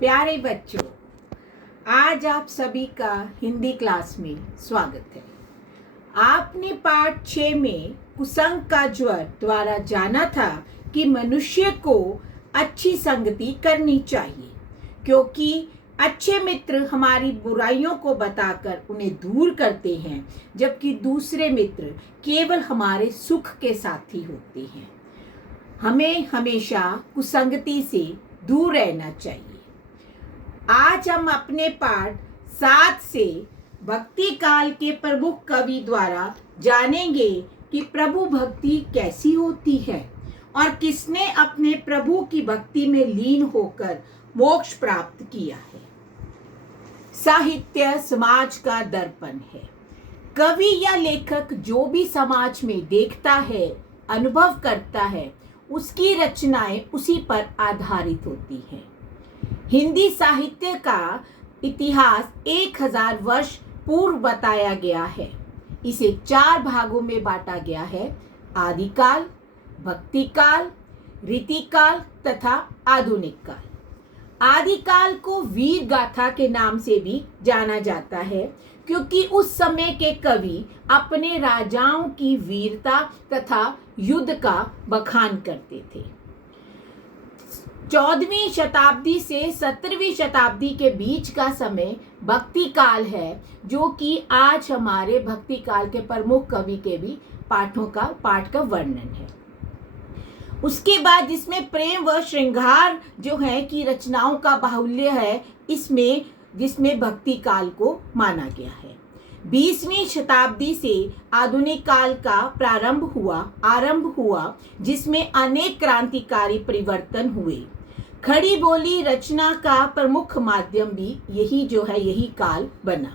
प्यारे बच्चों, आज आप सभी का हिंदी क्लास में स्वागत है। आपने पाठ 6 में कुसंग का ज्वर द्वारा जाना था कि मनुष्य को अच्छी संगति करनी चाहिए, क्योंकि अच्छे मित्र हमारी बुराइयों को बताकर उन्हें दूर करते हैं, जबकि दूसरे मित्र केवल हमारे सुख के साथी होते हैं। हमें हमेशा कुसंगति से दूर रहना चाहिए। आज हम अपने पाठ 7 से भक्ति काल के प्रमुख कवि द्वारा जानेंगे कि प्रभु भक्ति कैसी होती है और किसने अपने प्रभु की भक्ति में लीन होकर मोक्ष प्राप्त किया है। साहित्य समाज का दर्पण है। कवि या लेखक जो भी समाज में देखता है, अनुभव करता है, उसकी रचनाएं उसी पर आधारित होती हैं। हिंदी साहित्य का इतिहास 1000 वर्ष पूर्व बताया गया है। इसे 4 भागों में बांटा गया है: आदिकाल, भक्ति काल, रीतिकाल तथा आधुनिक काल। आदिकाल को वीर गाथा के नाम से भी जाना जाता है, क्योंकि उस समय के कवि अपने राजाओं की वीरता तथा युद्ध का बखान करते थे। 14वीं शताब्दी से 17वीं शताब्दी के बीच का समय भक्ति काल है, जो कि आज हमारे भक्ति काल के प्रमुख कवि के भी पाठ का वर्णन है। उसके बाद जिसमें प्रेम व श्रृंगार जो है कि रचनाओं का बाहुल्य है, जिसमें भक्ति काल को माना गया है। 20वीं शताब्दी से आधुनिक काल का आरंभ हुआ, जिसमें अनेक क्रांतिकारी परिवर्तन हुए। खड़ी बोली रचना का प्रमुख माध्यम भी यही काल बना।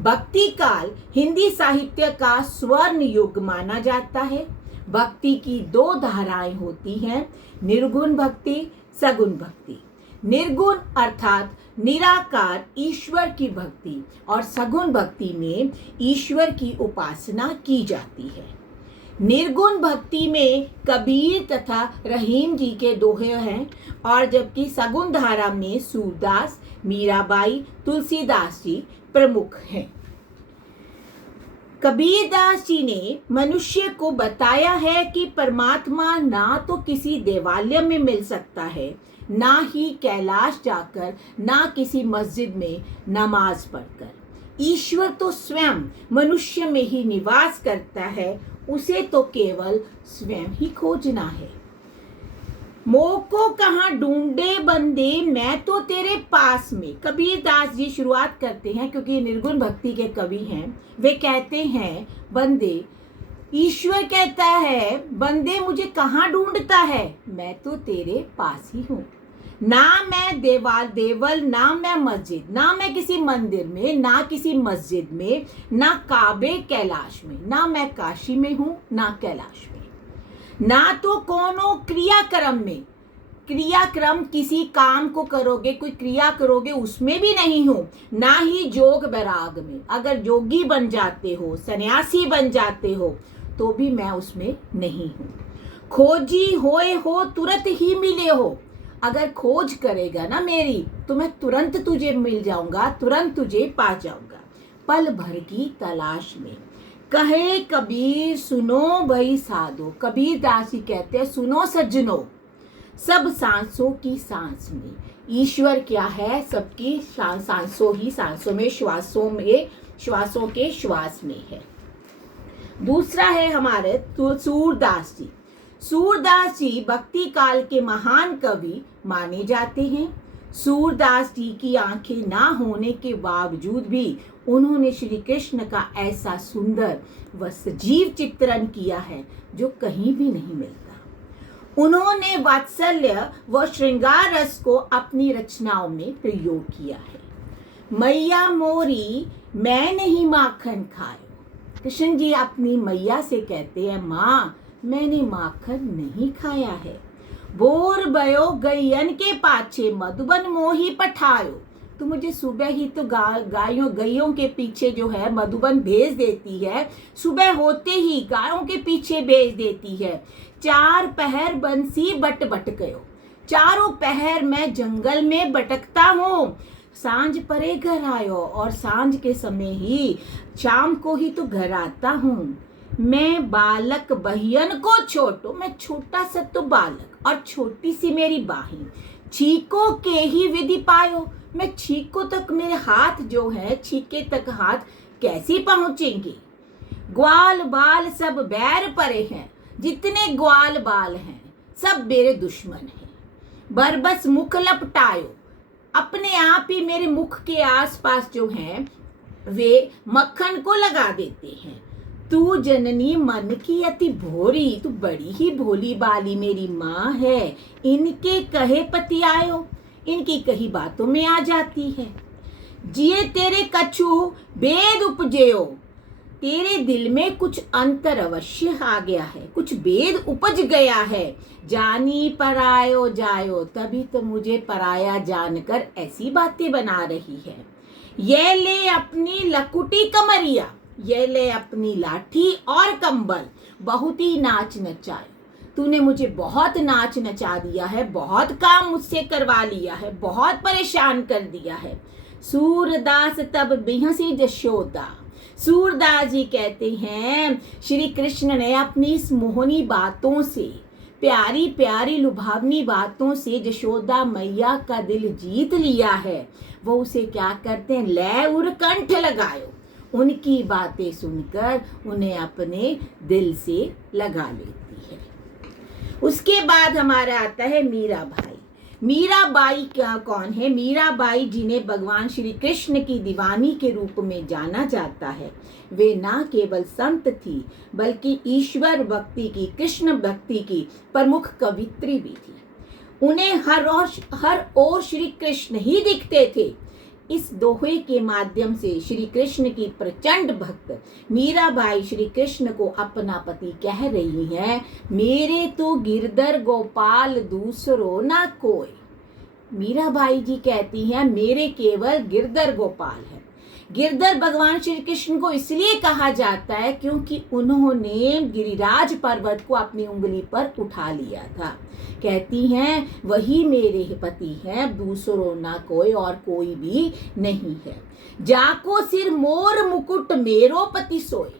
भक्ति काल हिंदी साहित्य का स्वर्ण युग माना जाता है। भक्ति की 2 धाराएं होती हैं: निर्गुण भक्ति, सगुण भक्ति। निर्गुण अर्थात निराकार ईश्वर की भक्ति और सगुण भक्ति में ईश्वर की उपासना की जाती है। निर्गुण भक्ति में कबीर तथा रहीम जी के दोहे हैं, और जबकि सगुण धारा में सूरदास, मीराबाई, तुलसीदास जी प्रमुख हैं। कबीरदास जी ने मनुष्य को बताया है कि परमात्मा ना तो किसी देवालय में मिल सकता है, ना ही कैलाश जाकर, ना किसी मस्जिद में नमाज पढ़कर। ईश्वर तो स्वयं मनुष्य में ही निवास करता है, उसे तो केवल स्वयं ही खोजना है। मोह को कहाँ ढूंढे बंदे, मैं तो तेरे पास में। कबीरदास जी शुरुआत करते हैं, क्योंकि निर्गुण भक्ति के कवि हैं। वे कहते हैं, बंदे, ईश्वर कहता है, बंदे मुझे कहाँ ढूंढता है, मैं तो तेरे पास ही हूँ। ना मैं देवल, ना मैं मस्जिद, ना मैं किसी मंदिर में, ना किसी मस्जिद में, ना काबे कैलाश में, ना मैं काशी में हूँ, ना कैलाश में। ना तो कोनो क्रियाक्रम में, क्रियाक्रम किसी काम को करोगे, कोई क्रिया करोगे, उसमें भी नहीं हूँ। ना ही जोग बैराग में, अगर जोगी बन जाते हो, सन्यासी बन जाते हो, तो भी मैं उसमें नहीं हूँ। खोजी होए हो तुरंत ही मिले हो, अगर खोज करेगा ना मेरी, तो मैं तुरंत तुझे मिल जाऊंगा, तुरंत तुझे पा जाऊंगा। पल भर की तलाश में, कहे कबीर सुनो भई साधो। कबीरदास जी कहते हैं, सुनो सज्जनों, सब सांसों की सांस में ईश्वर क्या है, सबकी सांसों में, श्वासों के श्वास में है। दूसरा है हमारे सूरदास जी। सूरदास जी भक्ति काल के महान कवि माने जाते हैं। सूरदास जी की आंखें ना होने के बावजूद भी उन्होंने श्री कृष्ण का ऐसा सुंदर व सजीव चित्रण किया है जो कहीं भी नहीं मिलता। उन्होंने वात्सल्य व श्रृंगार रस को अपनी रचनाओं में प्रयोग किया है। मैया मोरी मैं नहीं माखन खायो। कृष्ण जी अपनी मैया से कहते हैं, माँ मैंने माखन नहीं खाया है। बोर बयो गैयन के पाछे मधुबन मोही पठायो। तो मुझे सुबह ही तो गायों के पीछे जो है मधुबन भेज देती है, सुबह होते ही गायों के पीछे भेज देती है। 4 पहर बंसी बट बट गयो। चारों पहर मैं जंगल में भटकता हूँ। सांझ परे घर आयो और सांझ के समय ही, शाम को ही तो घर आता हूँ। मैं बालक बहियन को छोटो, मैं छोटा सा तो बालक और छोटी सी मेरी बाहिन। छीको के ही विधि पायो, मैं छीको तक मेरे हाथ जो है, छीके तक हाथ कैसी पहुंचेंगे। ग्वाल बाल सब बैर परे हैं, जितने ग्वाल बाल हैं सब मेरे दुश्मन हैं। बरबस मुख लपटायो, अपने आप ही मेरे मुख के आसपास जो हैं वे मक्खन को लगा देते हैं। तू जननी मन की अति भोरी, तू बड़ी ही भोली बाली मेरी माँ है। इनके कहे पति आयो, इनकी कही बातों में आ जाती है। जिए तेरे कछु भेद उपजेयो, तेरे दिल में कुछ अंतर अवश्य आ गया है, कुछ भेद उपज गया है। जानी परायो जायो, तभी तो मुझे पराया जानकर ऐसी बातें बना रही है। ये ले अपनी लकुटी कमरिया, ये ले अपनी लाठी और कंबल, बहुत ही नाच नचाए। तूने मुझे बहुत नाच नचा दिया है, बहुत काम मुझसे करवा लिया है, बहुत परेशान कर दिया है। सूरदास तब बिहसी जशोदा, सूरदास जी कहते हैं श्री कृष्ण ने अपनी इस मोहनी बातों से, प्यारी प्यारी लुभावनी बातों से जशोदा मैया का दिल जीत लिया है। वो उसे क्या करते हैं, लय उर कंठ लगायो, उनकी बातें सुनकर उन्हें अपने दिल से लगा लेती है। उसके बाद हमारा आता है मीराबाई। मीराबाई क्या कौन है? मीराबाई जिन्हें भगवान श्री कृष्ण की दीवानी के रूप में जाना जाता है, वे ना केवल संत थी बल्कि ईश्वर भक्ति की, कृष्ण भक्ति की प्रमुख कवित्री भी थी। उन्हें हर ओर श्री कृष्ण ही दिखते थे। इस दोहे के माध्यम से श्री कृष्ण की प्रचंड भक्त मीराबाई श्री कृष्ण को अपना पति कह रही हैं, मेरे तो गिरधर गोपाल दूसरो ना कोई। मीराबाई जी कहती हैं मेरे केवल गिरधर गोपाल है। गिरधर भगवान श्री कृष्ण को इसलिए कहा जाता है क्योंकि उन्होंने गिरिराज पर्वत को अपनी उंगली पर उठा लिया था। कहती हैं वही मेरे पति हैं, दूसरों ना कोई और कोई भी नहीं है। जाको सिर मोर मुकुट मेरो पति सोए,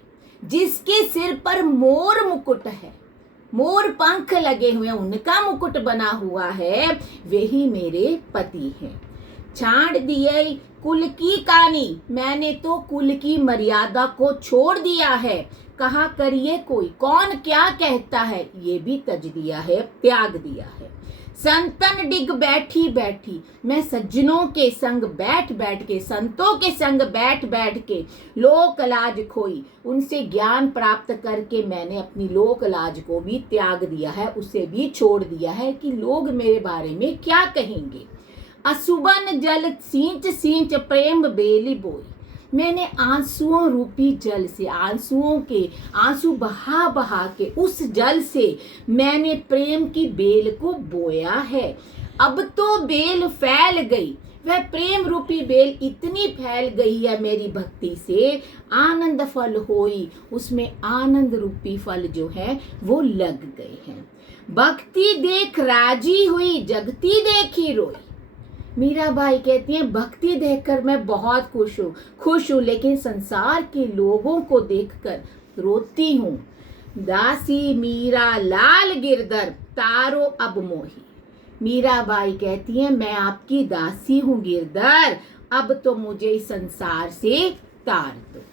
जिसके सिर पर मोर मुकुट है, मोर पंख लगे हुए, उनका मुकुट बना हुआ है, वही मेरे पति हैं। छाड़ दिए कुल की कानी, मैंने तो कुल की मर्यादा को छोड़ दिया है। कहा करिए कोई, कौन क्या कहता है, ये भी तज दिया है, त्याग दिया है। संतन डिग बैठी बैठी, मैं सज्जनों के संग बैठ बैठ के, संतों के संग बैठ बैठ के लोक लाज खोई, उनसे ज्ञान प्राप्त करके मैंने अपनी लोक लाज को भी त्याग दिया है, उसे भी छोड़ दिया है कि लोग मेरे बारे में क्या कहेंगे। असुबन जल सींच सींच प्रेम बेली बोई, मैंने आंसुओं रूपी जल से, आंसुओं के आंसू बहा बहा के उस जल से मैंने प्रेम की बेल को बोया है। अब तो बेल फैल गई, वह प्रेम रूपी बेल इतनी फैल गई है मेरी भक्ति से, आनंद फल होई, उसमें आनंद रूपी फल जो है वो लग गए हैं। भक्ति देख राजी हुई, जगती देखी रोई। मीराबाई कहती हैं भक्ति देखकर मैं बहुत खुश हूँ, लेकिन संसार के लोगों को देखकर रोती हूँ। दासी मीरा लाल गिरधर तारो अब मोही, मीराबाई कहती हैं मैं आपकी दासी हूँ गिरधर, अब तो मुझे इस संसार से तार दो।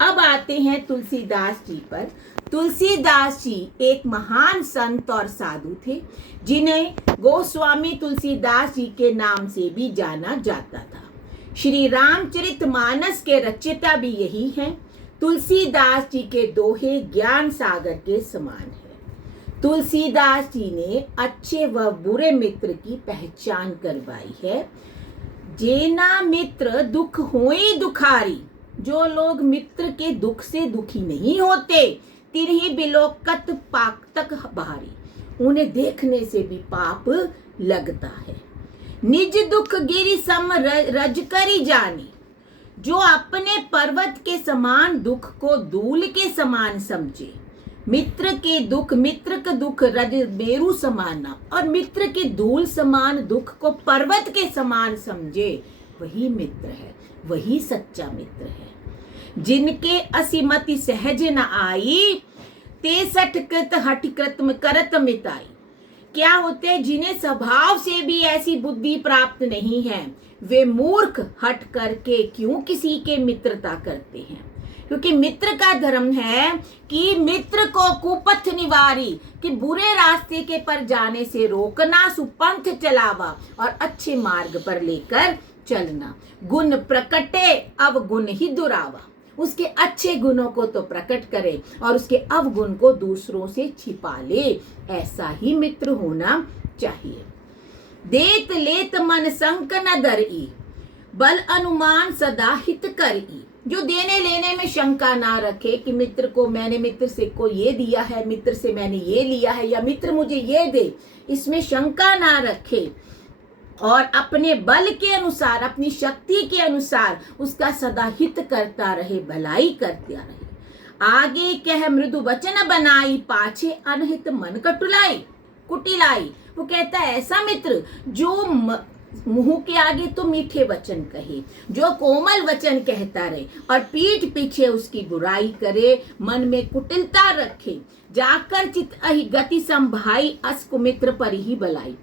अब आते हैं तुलसीदास जी पर। तुलसीदास जी एक महान संत और साधु थे, जिन्हें गोस्वामी तुलसीदास जी के नाम से भी जाना जाता था। श्री रामचरितमानस के रचयिता भी यही हैं। तुलसीदास जी के दोहे ज्ञान सागर के समान है। तुलसीदास जी ने अच्छे व बुरे मित्र की पहचान करवाई है। जेना मित्र दुख होई दुखारी, जो लोग मित्र के दुख से दुखी नहीं होते, तिरही बिलोकत पाक तक भारी, उन्हें देखने से भी पाप लगता है। निज दुख गिरि सम रज करी जानी, जो अपने पर्वत के समान दुख को धूल के समान समझे, मित्र के दुख मित्र का दुख रज मेरु समाना, और मित्र के धूल समान दुख को पर्वत के समान समझे, वही मित्र है, वही सच्चा मित्र है। जिनके असीमति सहज न आई, ते सठ कृत हठ कृत करत मिताई। क्या होते हैं, जिन्हें स्वभाव से भी ऐसी बुद्धि प्राप्त नहीं है, वे मूर्ख हट करके क्यों किसी के मित्रता करते हैं। क्योंकि मित्र का धर्म है कि मित्र को कुपथ निवारी, कि बुरे रास्ते के पर जाने से रोकना, सुपंथ चलावा और अच्छे मार्ग पर लेकर चलना। गुण प्रकटे अवगुण ही दुरावा, उसके अच्छे गुणों को तो प्रकट करे और उसके अवगुण को दूसरों से छिपा ले, ऐसा ही मित्र होना चाहिए। देत लेत मन संक न दरई, बल अनुमान सदा हित करई। जो देने लेने में शंका ना रखे कि मित्र को मैंने मित्र से को ये दिया है, मित्र से मैंने ये लिया है, या मित्र मुझे ये दे, इसमें शंका ना रखे और अपने बल के अनुसार, अपनी शक्ति के अनुसार उसका सदा हित करता रहे, भलाई करता रहे। आगे कह मृदु वचन बनाई, पाछे अनहित मन कटुलाई कुटिलाई। वो कहता है ऐसा मित्र जो मुंह के आगे तो मीठे वचन कहे, जो कोमल वचन कहता रहे और पीठ पीछे उसकी बुराई करे, मन में कुटिलता रखे, जाकर चित अहि गति संभाई, अस कुमित्र पर ही बलाई।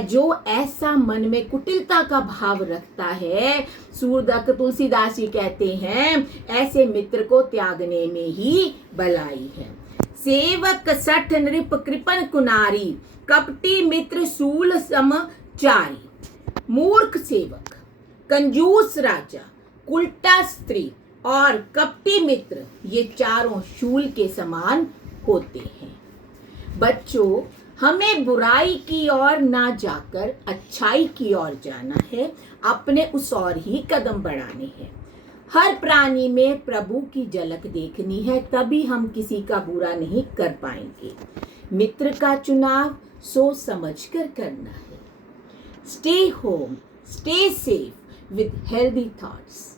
जो ऐसा मन में कुटिलता का भाव रखता है, सूरदास तुलसीदास जी कहते हैं, ऐसे मित्र को त्यागने में ही भलाई है। सेवक सठ नृप कृपन कुनारी, कपटी मित्र सूल समचारी। मूर्ख सेवक, कंजूस राजा, उल्टा स्त्री और कपटी मित्र, ये चारों शूल के समान होते हैं। बच्चों, हमें बुराई की ओर ना जाकर अच्छाई की ओर जाना है, अपने उस ओर ही कदम बढ़ाने हैं। हर प्राणी में प्रभु की झलक देखनी है, तभी हम किसी का बुरा नहीं कर पाएंगे। मित्र का चुनाव सोच समझ कर करना है। Stay home, stay safe with healthy thoughts.